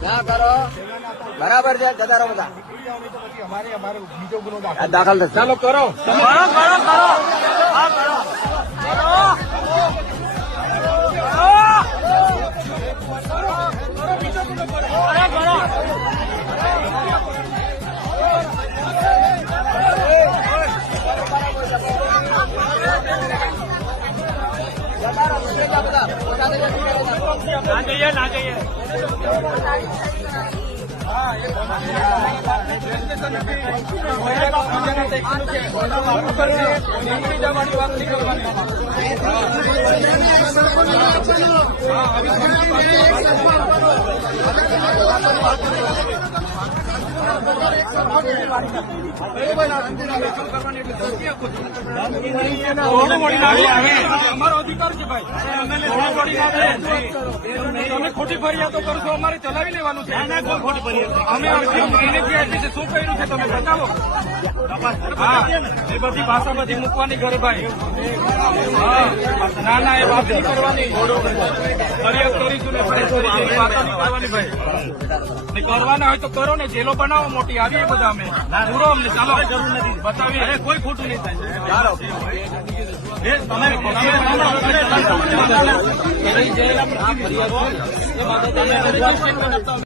ત્યાં કરો બરાબર છે જતા રહો બધા અમારે બીજો ગુનો દાખલ થશે ચાલો કરો ના જઈએ અમારો અધિકાર છે ભાઈ તમે ખોટી ફરિયાદો કરશો અમારે ચલાવી લેવાનું છે અમે શું કર્યું છે તમે બતાવો હા એ બધી ભાષા બધી મૂકવાની ઘરે ભાઈ ના ના એ વાત નહીં કરવાની ફરિયાદ કરીશું ને વાતો નહીં કરવાની ભાઈ કરવાના હોય તો કરો ને જેલો બનાવો મોટી આવીએ બધા અમે પૂરો અમને ચાલો જરૂર નથી બતાવીએ કોઈ ખોટું નહીં થાય